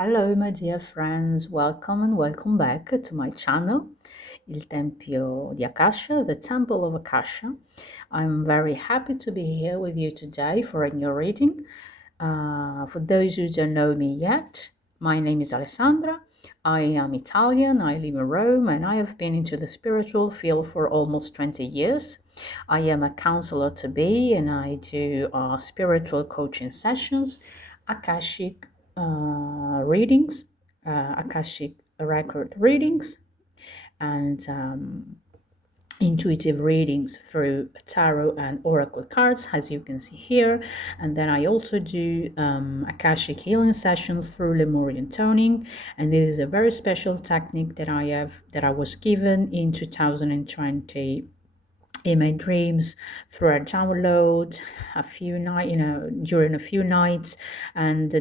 Hello, my dear friends. Welcome and welcome back to my channel, Il Tempio di Akasha, the Temple of Akasha. I'm very happy to be here with you today for a new reading. For those who don't know me yet, my name is Alessandra. I am Italian, I live in Rome, and I have been into the spiritual field for almost 20 years. I am a counselor to be, and I do spiritual coaching sessions, Akashic readings, Akashic record readings, and intuitive readings through tarot and oracle cards, as you can see here. And then I also do Akashic healing sessions through Lemurian toning, and this is a very special technique that I was given in 2020 in my dreams through a download during a few nights, and the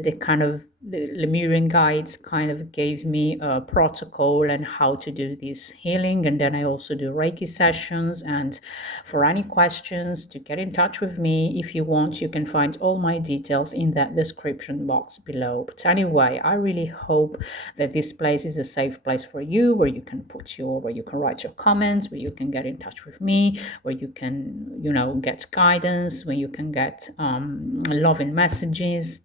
Lemurian guides kind of gave me a protocol and how to do this healing. And then I also do Reiki sessions. And for any questions, to get in touch with me, if you want, you can find all my details in that description box below. But anyway, I really hope that this place is a safe place for you, where you can write your comments, where you can get in touch with me, where you can, get guidance, where you can get loving messages,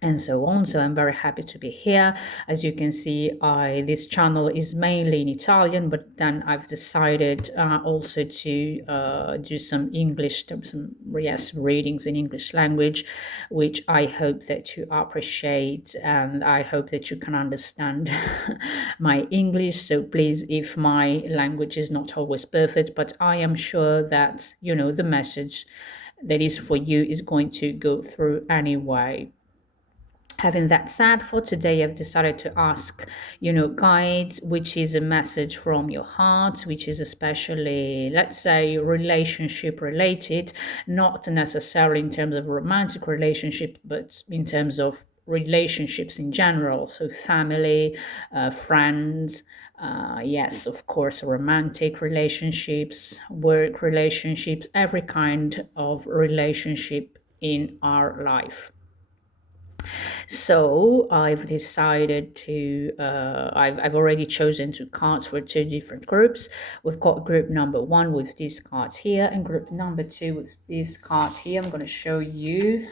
and so on. So I'm very happy to be here. As you can see, this channel is mainly in Italian, but then I've decided also to do some readings in English language, which I hope that you appreciate, and I hope that you can understand my English. So please, if my language is not always perfect, but I am sure that, the message that is for you is going to go through anyway. Having that said, for today, I've decided to ask, guides, which is a message from your heart, which is especially, let's say, relationship related, not necessarily in terms of romantic relationship, but in terms of relationships in general. So family, friends, yes, of course, romantic relationships, work relationships, every kind of relationship in our life. So I've decided to, I've already chosen two cards for two different groups. We've got group number one with these cards here, and group number two with these cards here. I'm going to show you.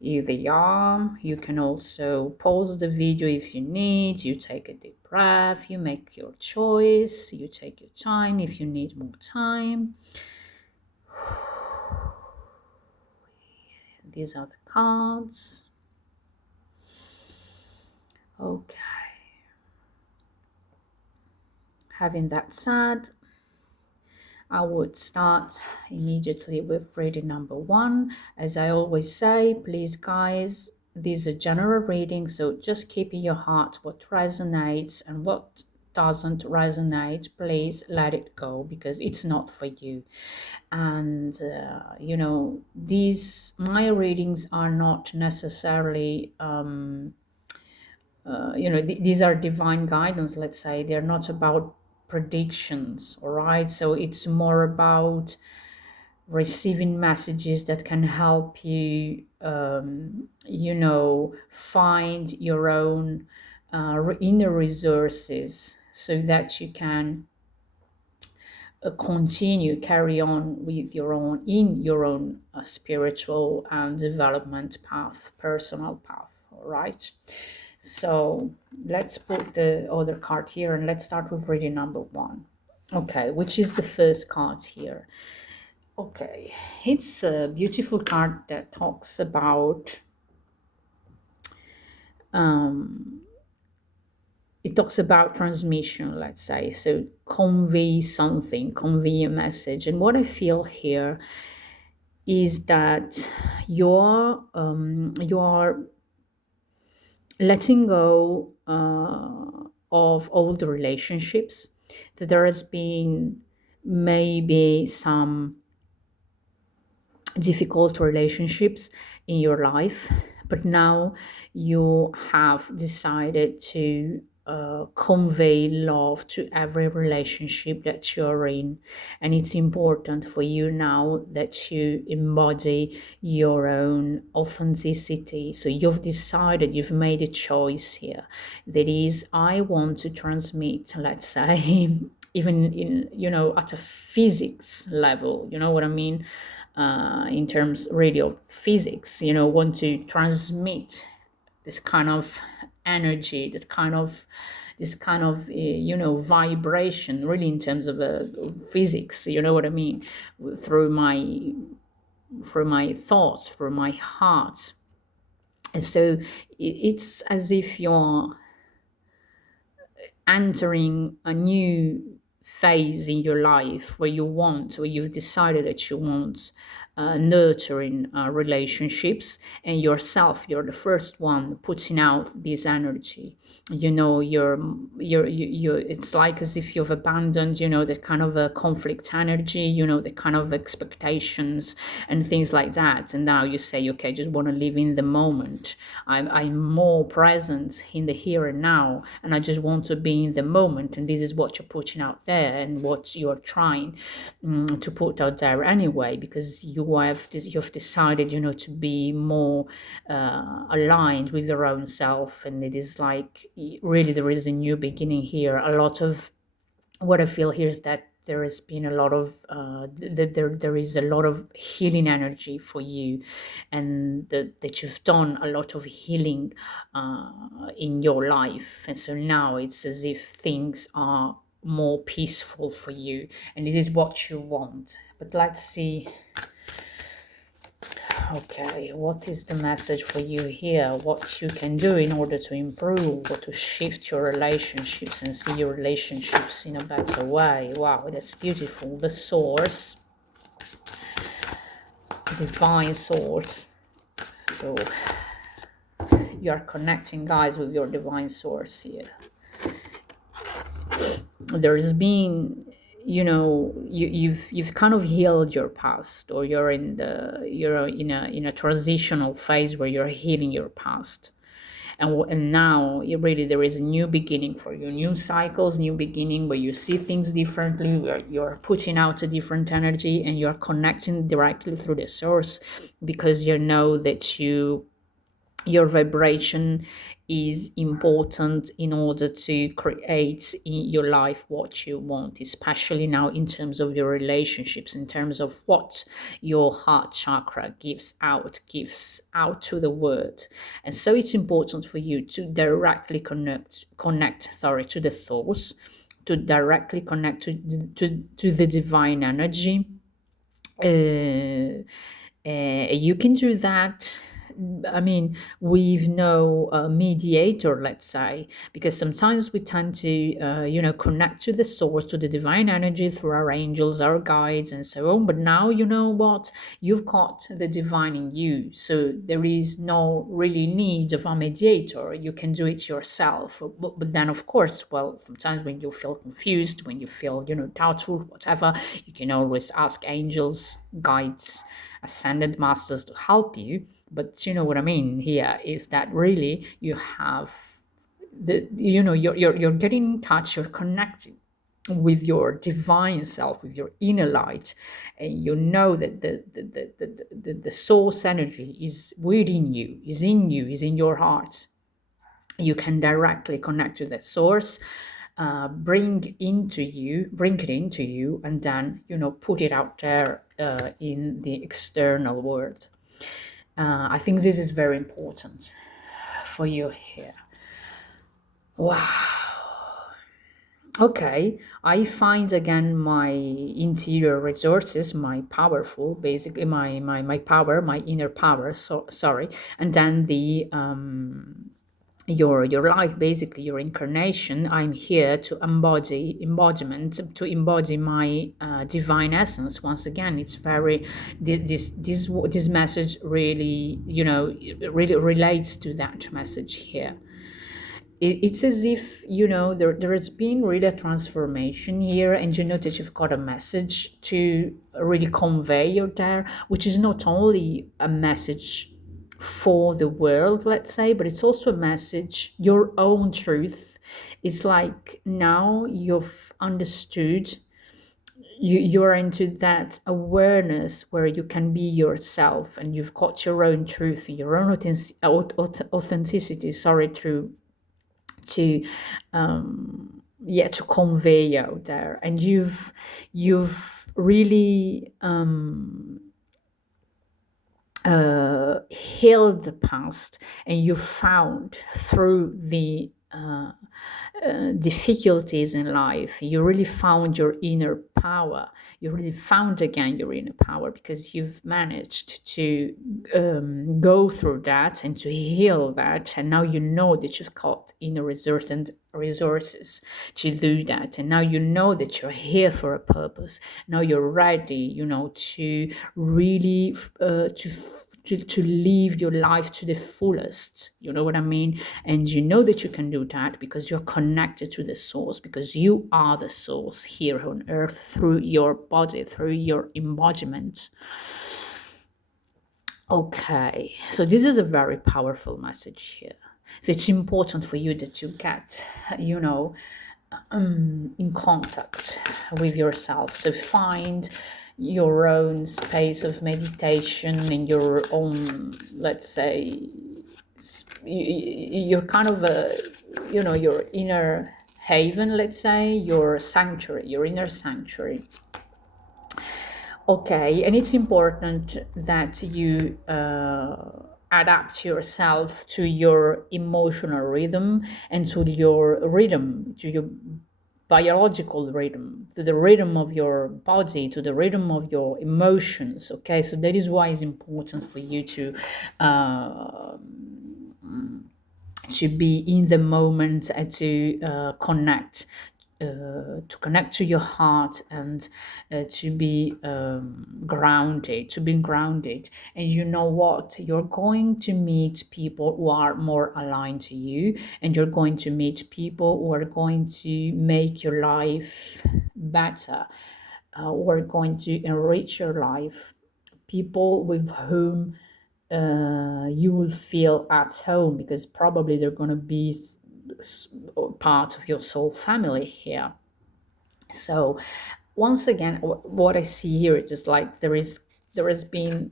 Here they are. You can also pause the video if you need. You take a deep breath. You make your choice. You take your time if you need more time. These are the cards. Okay. Having that said, I would start immediately with reading number one. As I always say, please, guys, these are general readings, so just keep in your heart what resonates, and what doesn't resonate, please let it go, because it's not for you. And my readings are not necessarily these are divine guidance, let's say. They're not about predictions, all right? So it's more about receiving messages that can help you find your own inner resources, so that you can carry on with your own spiritual and development path, personal path, all right? So let's put the other card here, and let's start with reading number one. Okay, which is the first card here. Okay, it's a beautiful card that talks about transmission, let's say. So convey something, convey a message. And what I feel here is that you're letting go of all the relationships, that there has been maybe some difficult relationships in your life, but now you have decided to convey love to every relationship that you're in. And it's important for you now that you embody your own authenticity. So you've decided, you've made a choice here. That is, I want to transmit, let's say, even in, at a physics level, you know what I mean? In terms really of physics, want to transmit this kind of energy, vibration, really in terms of physics, you know what I mean, through my thoughts, through my heart. And so it's as if you're entering a new phase in your life where you've decided that you want nurturing relationships, and yourself, you're the first one putting out this energy. It's like as if you've abandoned, the kind of a conflict energy, the kind of expectations and things like that. And now you say, okay, I just want to live in the moment. I'm more present in the here and now, and I just want to be in the moment. And this is what you're putting out there, and what you're trying to put out there anyway, because you've decided, to be more aligned with your own self. And it is like, really, there is a new beginning here. A lot of what I feel here is that there has been a lot of there is a lot of healing energy for you, and that you've done a lot of healing in your life. And so now it's as if things are more peaceful for you, and this is what you want. But let's see. Okay, what is the message for you here? What you can do in order to improve or to shift your relationships and see your relationships in a better way? Wow, that's beautiful. The source, divine source. So you are connecting, guys, with your divine source here. There's been, you've kind of healed your past, or you're in a transitional phase where you're healing your past. And now really there is a new beginning for you, new cycles, new beginning, where you see things differently, where you're putting out a different energy, and you're connecting directly through the source, because you know that your vibration is important in order to create in your life what you want, especially now in terms of your relationships, in terms of what your heart chakra gives out to the world. And so it's important for you to directly connect to the source, to directly connect to the divine energy. You can do that, I mean, with no mediator, let's say, because sometimes we tend to, connect to the source, to the divine energy through our angels, our guides, and so on. But now, you know what? You've got the divine in you. So there is no really need of a mediator. You can do it yourself. But then, of course, well, sometimes when you feel confused, when you feel, doubtful, whatever, you can always ask angels, guides, ascended masters to help you. But you know what I mean here is that really you have you're getting in touch, you're connecting with your divine self, with your inner light, and you know that the source energy is within you, is in you, is in your heart. You can directly connect to that source, bring it into you, and then put it out there in the external world. I think this is very important for you here. Wow. Okay, I find again my interior resources, my powerful, basically my power, my inner power. So sorry, and then the your life, basically your incarnation. I'm here to embody my divine essence. Once again, it's very this message really really relates to that message here. It's as if there has been really a transformation here, and that you've got a message to really convey out there, which is not only a message for the world, let's say, but it's also a message, your own truth. It's like now you've understood, you're into that awareness where you can be yourself, and you've got your own truth, your own authenticity, sorry, to yeah, to convey out there. And you've really healed the past, and you found through the difficulties in life, you really found your inner power. You really found again your inner power, because you've managed to go through that and to heal that, and now you know that you've got inner resources to do that, and now you know that you're here for a purpose. Now you're ready, to really to live your life to the fullest. You know what I mean? And you know that you can do that because you're connected to the source, because you are the source here on earth through your body, through your embodiment. Okay, so this is a very powerful message here. So it's important for you that you get, in contact with yourself. So find your own space of meditation in your own, let's say, you're kind of your inner haven, let's say, your sanctuary, your inner sanctuary. Okay, and it's important that you adapt yourself to your emotional rhythm, and to your rhythm, to your biological rhythm, to the rhythm of your body, to the rhythm of your emotions. Okay, so that is why it's important for you to be in the moment, and to connect to your heart, and to be grounded. And you know what? You're going to meet people who are more aligned to you, and you're going to meet people who are going to make your life better, who are going to enrich your life, people with whom you will feel at home, because probably they're going to be part of your soul family here. So once again, what I see here is just like there has been,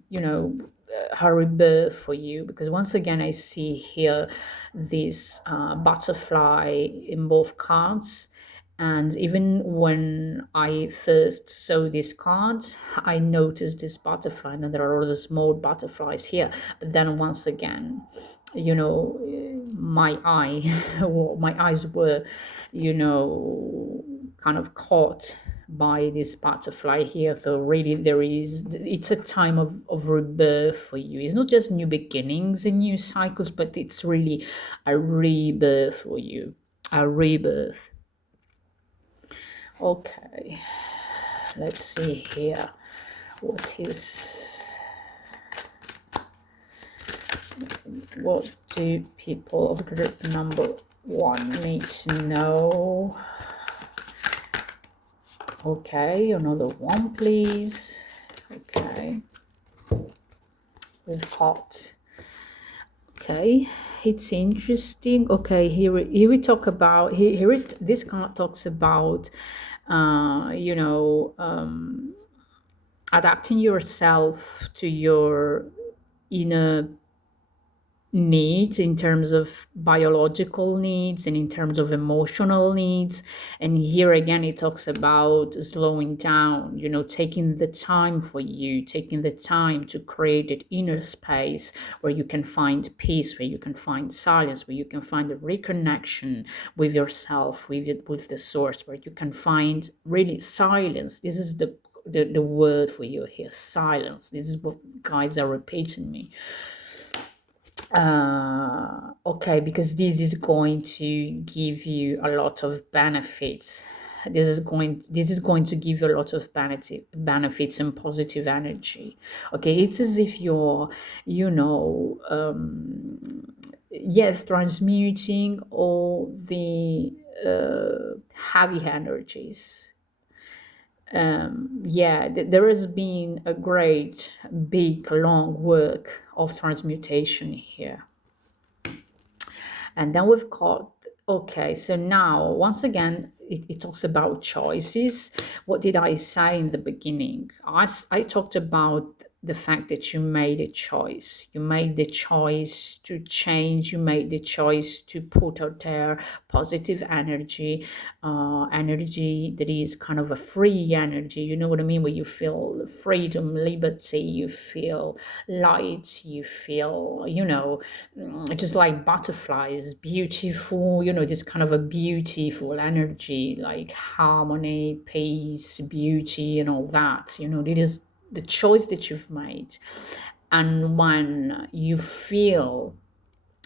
a rebirth for you, because once again I see here this butterfly in both cards. And even when I first saw this card, I noticed this butterfly, and there are other small butterflies here. But then once again, my my eyes were, kind of caught by this butterfly here. So really it's a time of rebirth for you. It's not just new beginnings and new cycles, but it's really a rebirth for you, a rebirth. Okay, let's see here. What do people of group number 1 need to know? Okay, another one, please. Okay, we've got. Okay, it's interesting. Okay, here we talk about this card talks about adapting yourself to your inner needs, in terms of biological needs and in terms of emotional needs. And here again it talks about slowing down, taking the time for you, taking the time to create that inner space where you can find peace, where you can find silence, where you can find a reconnection with yourself, with the source, where you can find really silence. This is the word for you here, silence. This is what guides are repeating me. Okay, because this is going to give you a lot of benefits. This is going to give you a lot of benefits and positive energy. Okay, it's as if you're, yes, transmuting all the heavy energies yeah, there has been a great, big, long work of transmutation here. And then we've got, okay, so now, once again, it talks about choices. What did I say in the beginning? I talked about the fact that you made a choice. You made the choice to change. You made the choice to put out there positive energy, energy that is kind of a free energy. You know what I mean? Where you feel freedom, liberty, you feel light, you feel, just like butterflies, beautiful, this kind of a beautiful energy, like harmony, peace, beauty, and all that. It is the choice that you've made. And when you feel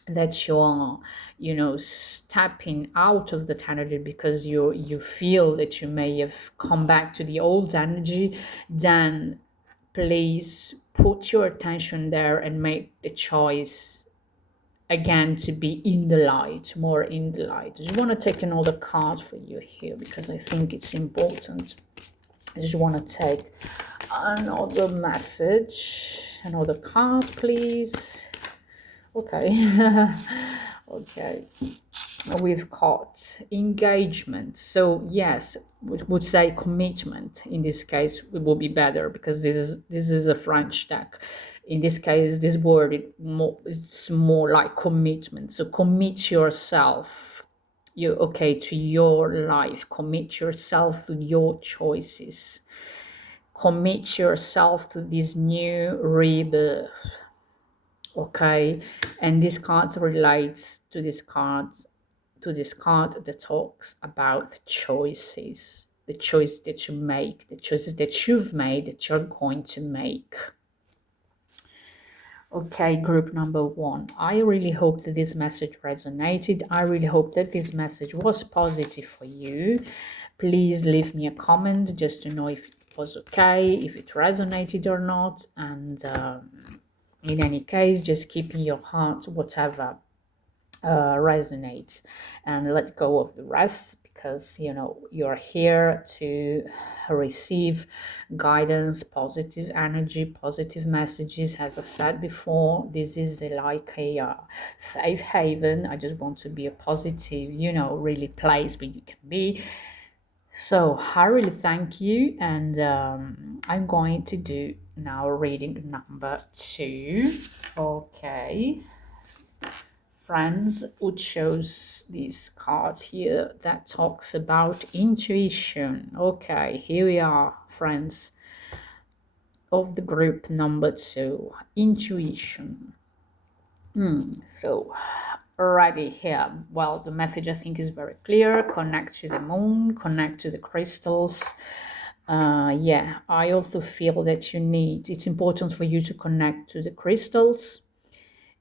that you're stepping out of that energy because you feel that you may have come back to the old energy, then please put your attention there and make the choice again to be in the light, more in the light. I just want to take another card for you here because I think it's important. I just want to take another message, another card, please. Okay. Okay. We've got engagement. So yes, we would say commitment. In this case, it will be better because this is a French deck. In this case, this word it's more like commitment. So commit yourself. To your life. Commit yourself to your choices. Commit yourself to this new rebirth. Okay, and this card relates to this card that talks about choices, the choice that you make, the choices that you've made, that you're going to make. Okay, group number 1. I really hope that this message resonated. I really hope that this message was positive for you. Please leave me a comment just to know if it was okay, if it resonated or not. And in any case, just keep in your heart whatever resonates and let go of the rest, because you're here to receive guidance, positive energy, positive messages. As I said before, this is like a safe haven. I just want to be a positive, really place where you can be. So I really thank you, and I'm going to do now reading number 2. Okay, friends, who chose these cards here that talks about intuition. Okay, here we are, friends of the group number 2, intuition. So already here, well, the message I think is very clear. Connect to the moon, connect to the crystals. Yeah, I also feel that it's important for you to connect to the crystals.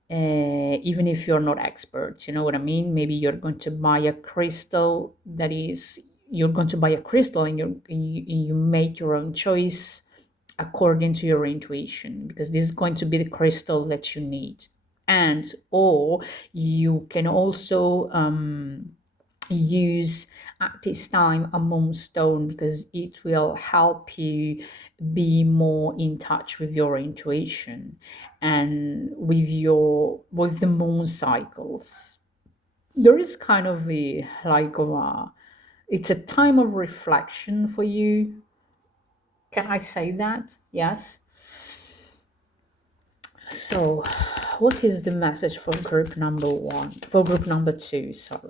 Even if you're not expert, you know what I mean? Maybe you're going to buy a crystal and you make your own choice according to your intuition, because this is going to be the crystal that you need. And or you can also use at this time a moonstone, because it will help you be more in touch with your intuition and with the moon cycles. There is kind of it's a time of reflection for you. Can I say that? Yes. So what is the message for group number 2? Sorry.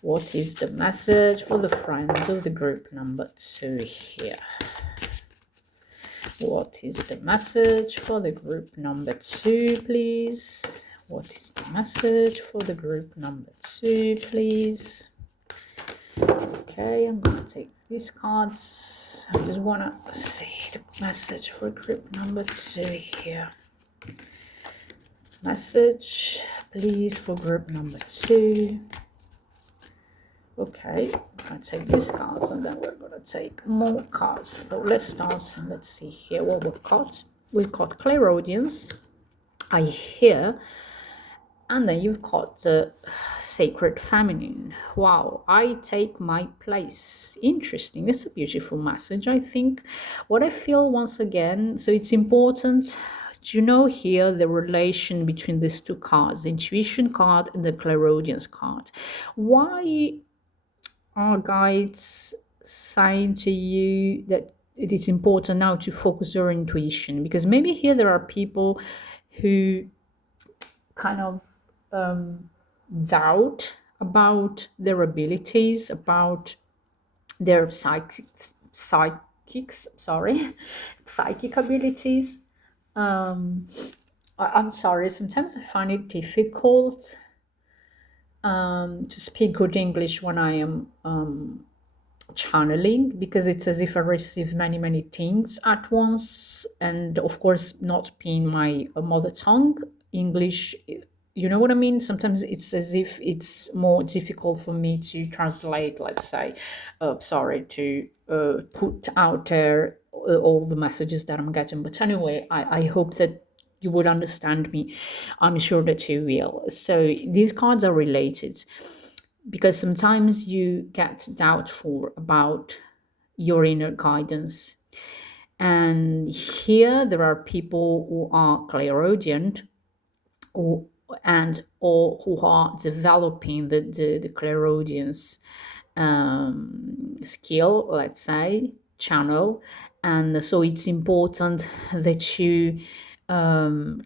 What is the message for the friends of the group number 2 here? What is the message for the group number 2, please? What is the message for the group number 2, please? Okay, I'm going to take these cards. I just want to see the message for group number 2 here. Message, please, for group number 2. Okay, I'm going to take these cards and then we're going to take more cards. So let's start and let's see here what we've got. We've got clairaudience. I hear And then you've got the sacred feminine. Wow, I take my place. Interesting. It's a beautiful message, I think. What I feel once again, so it's important to know here the relation between these two cards, the intuition card and the clairaudience card. Why are guides saying to you that it is important now to focus your intuition? Because maybe here there are people who kind of doubt about their abilities, about their psychic abilities. I'm sorry, sometimes I find it difficult to speak good English when I am channeling, because it's as if I receive many things at once. And of course, not being my mother tongue, English, you know what I mean? Sometimes it's as if it's more difficult for me to translate, let's say, to put out there all the messages that I'm getting. But anyway, I hope that you would understand me. I'm sure that you will. So these cards are related, because sometimes you get doubtful about your inner guidance. And here there are people who are clairaudient, or who are developing the clairaudience skill, let's say, channel. And so it's important that you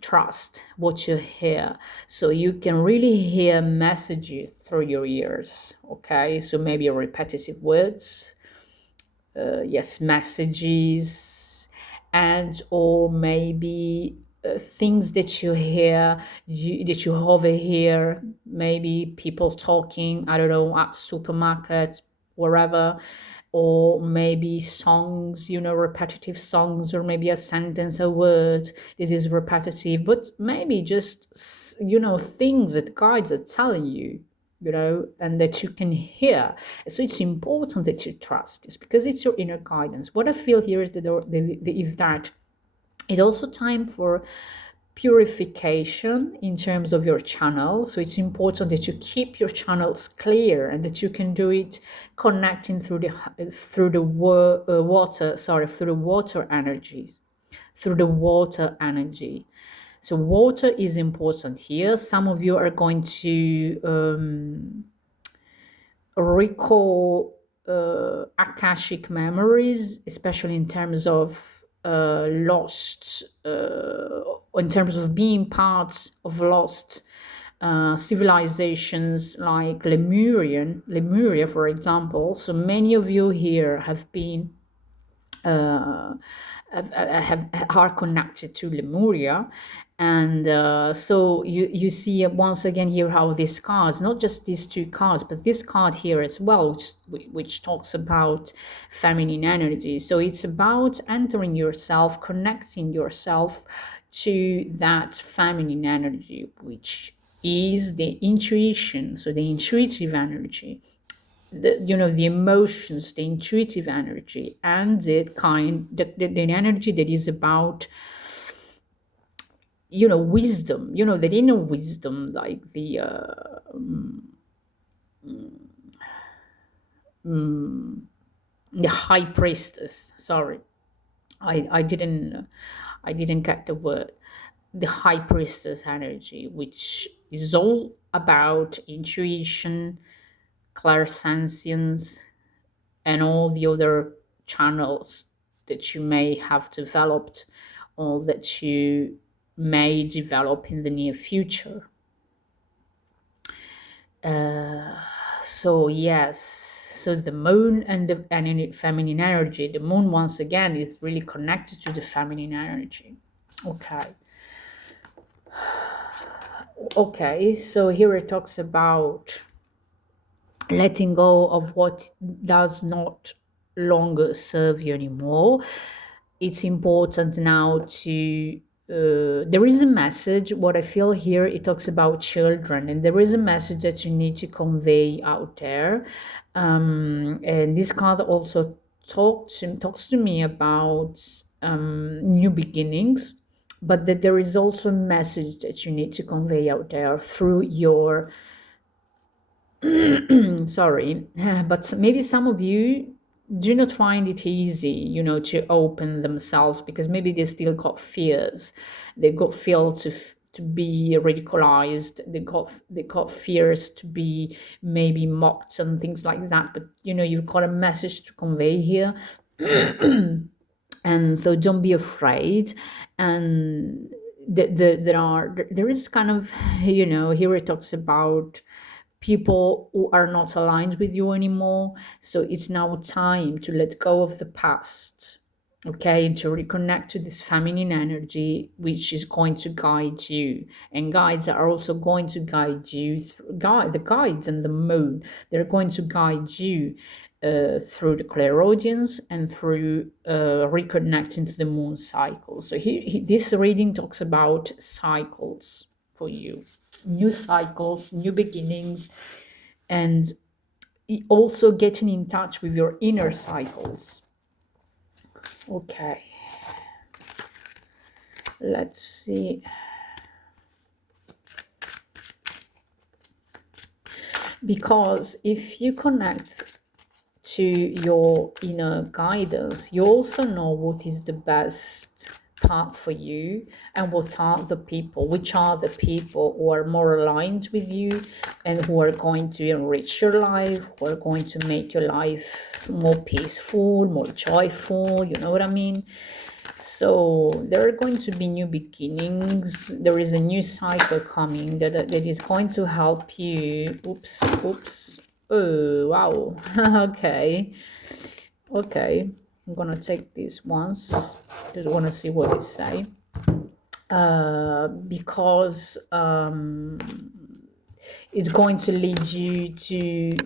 trust what you hear, so you can really hear messages through your ears. Okay, so maybe repetitive words, yes, messages, and or maybe things that you hear, that you overhear, maybe people talking, I don't know, at supermarket, wherever, or maybe songs, repetitive songs, or maybe a sentence, a word. This is repetitive, but maybe just, things that guides are telling you, and that you can hear. So it's important that you trust this, because it's your inner guidance. What I feel here is that it's also time for purification in terms of your channel. So it's important that you keep your channels clear, and that you can do it connecting through the water energies, through the water energy. So water is important here. Some of you are going to recall Akashic memories, especially in terms of in terms of being parts of lost civilizations like Lemuria, for example. So many of you here have been are connected to Lemuria. And so you see once again here how these cards, not just these two cards, but this card here as well, which talks about feminine energy. So it's about entering yourself, connecting yourself to that feminine energy, which is the intuition, so the intuitive energy, the emotions, the intuitive energy, and the energy that is about wisdom, the inner wisdom, like the high priestess. Sorry, I didn't get the word. The high priestess energy, which is all about intuition, clairsentience, and all the other channels that you may have developed, or that you may develop in the near future. So yes, so the moon and the feminine energy. The moon, once again, is really connected to the feminine energy. Okay, so here it talks about letting go of what does not longer serve you anymore. It's important now to there is a message. What I feel here, it talks about children, and there is a message that you need to convey out there. And this card also talks to me about new beginnings, but that there is also a message that you need to convey out there through your sorry, but maybe some of you do not find it easy, to open themselves, because maybe they still got fears. They got fear to be ridiculized. They got fears to be maybe mocked and things like that. But you've got a message to convey here. And so don't be afraid. And there is kind of, here it talks about people who are not aligned with you anymore. So it's now time to let go of the past, okay, and to reconnect to this feminine energy, which is going to guide you. And guides are also going to guide you. The guides and the moon, they're going to guide you through the clairaudience and through reconnecting to the moon cycle. So this reading talks about cycles for you, new cycles, new beginnings, and also getting in touch with your inner cycles. Okay, let's see. Because if you connect to your inner guidance, you also know what is the best path for you, and which are the people who are more aligned with you and who are going to enrich your life, who are going to make your life more peaceful, more joyful, you know what I mean? So there are going to be new beginnings. There is a new cycle coming that is going to help you. Oops. Oh, wow. Okay. I'm gonna take this once. Just want to see what they say. Because it's going to lead you to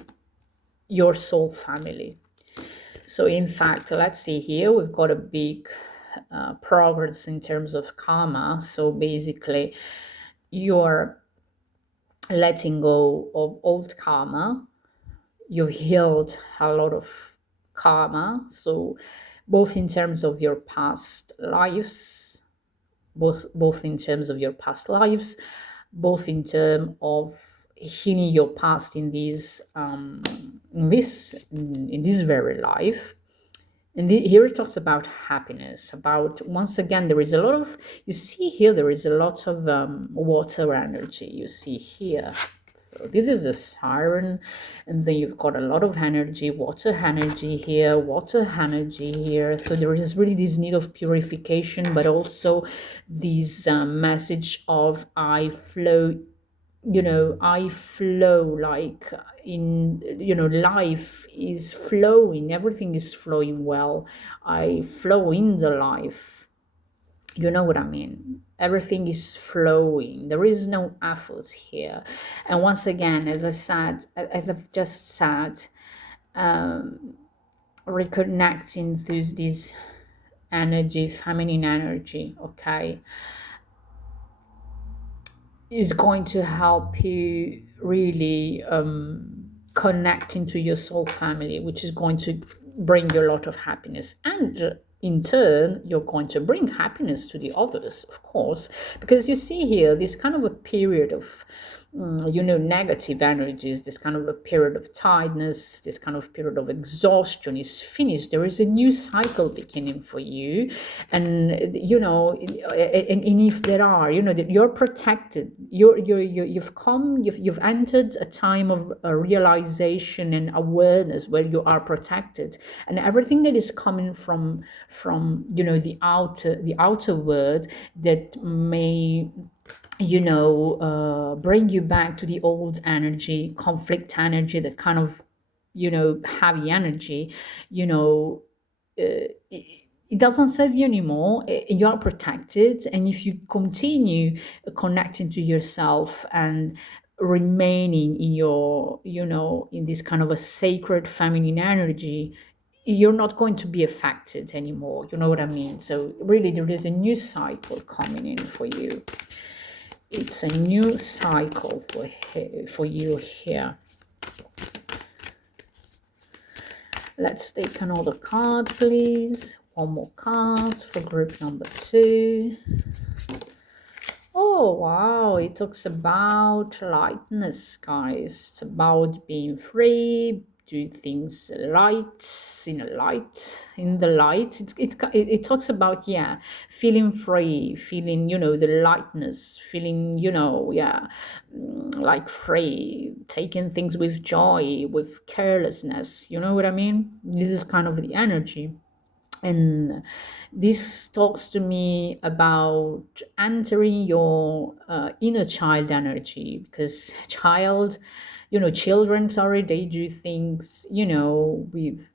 your soul family. So in fact, let's see here, we've got a big progress in terms of karma. So basically, you're letting go of old karma. You've healed a lot of karma. So both in terms of your past lives, both in terms of your past lives, both in terms of healing your past in this very life. And here it talks about happiness, about, once again, there is a lot of, you see here, there is a lot of water energy, you see here. So this is a siren, and then you've got a lot of energy, water energy here, water energy here. So there is really this need of purification, but also this message of I flow, I flow, like in, life is flowing, everything is flowing well. I flow in the life, you know what I mean? Everything is flowing. There is no effort here. And once again, as I've just said, reconnecting to this energy, feminine energy, okay, is going to help you really connect into your soul family, which is going to bring you a lot of happiness. And in turn, you're going to bring happiness to the others, of course, because you see here this kind of a period of negative energies, this kind of a period of tiredness, this kind of period of exhaustion is finished. There is a new cycle beginning for you. And, and if there are, that you're protected, you've entered a time of realization and awareness where you are protected. And everything that is coming from the outer world that may bring you back to the old energy, conflict energy, that kind of heavy energy, it doesn't serve you anymore. You are protected, and if you continue connecting to yourself and remaining in your in this kind of a sacred feminine energy, you're not going to be affected anymore, you know what I mean? So really, there is a new cycle coming in for you. It's a new cycle for you here. Let's take another card, please. One more card for group number 2. Oh, wow. It talks about lightness, guys. It's about being free, do things light, in the light. It talks about, yeah, feeling free, feeling, the lightness, feeling, yeah, like free, taking things with joy, with carelessness. You know what I mean? This is kind of the energy. And this talks to me about entering your inner child energy, because children, sorry, they do things, with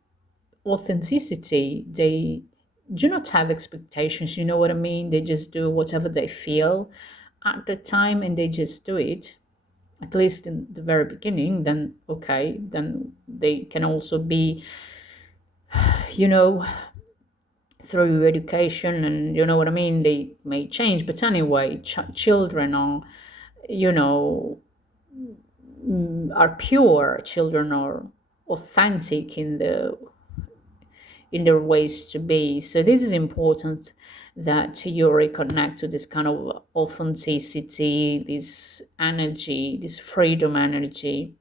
authenticity. They do not have expectations, you know what I mean? They just do whatever they feel at the time, and they just do it, at least in the very beginning. Then, okay, then they can also be, you know, through education, and you know what I mean, they may change. But anyway, children are, you know are pure. Children are authentic in their ways to be. So this is important, that you reconnect to this kind of authenticity, this energy, this freedom energy.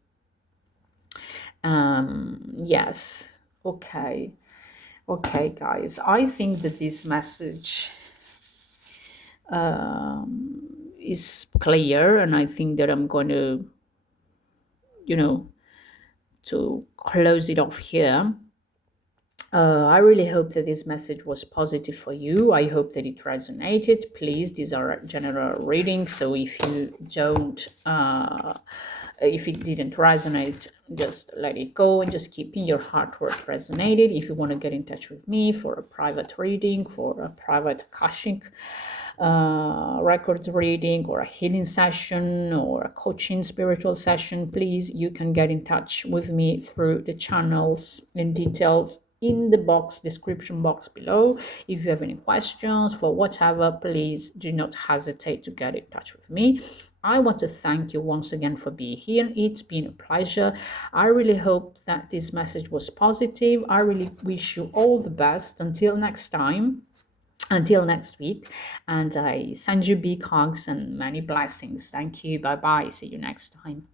Yes. Okay. Okay, guys, I think that this message is clear, and I think that I'm going you know, to close it off here. I really hope that this message was positive for you. I hope that it resonated. Please, these are general readings, so if you don't, if it didn't resonate, just let it go and just keep in your heart where it resonated. If you want to get in touch with me for a private reading, for a private Akashic records reading, or a healing session, or a coaching spiritual session, please, you can get in touch with me through the channels and details in the description box below. If you have any questions for whatever, please do not hesitate to get in touch with me. I want to thank you once again for being here. It's been a pleasure. I really hope that this message was positive. I really wish you all the best. Until next time, until next week, and I send you big hugs and many blessings. Thank you. Bye bye. See you next time.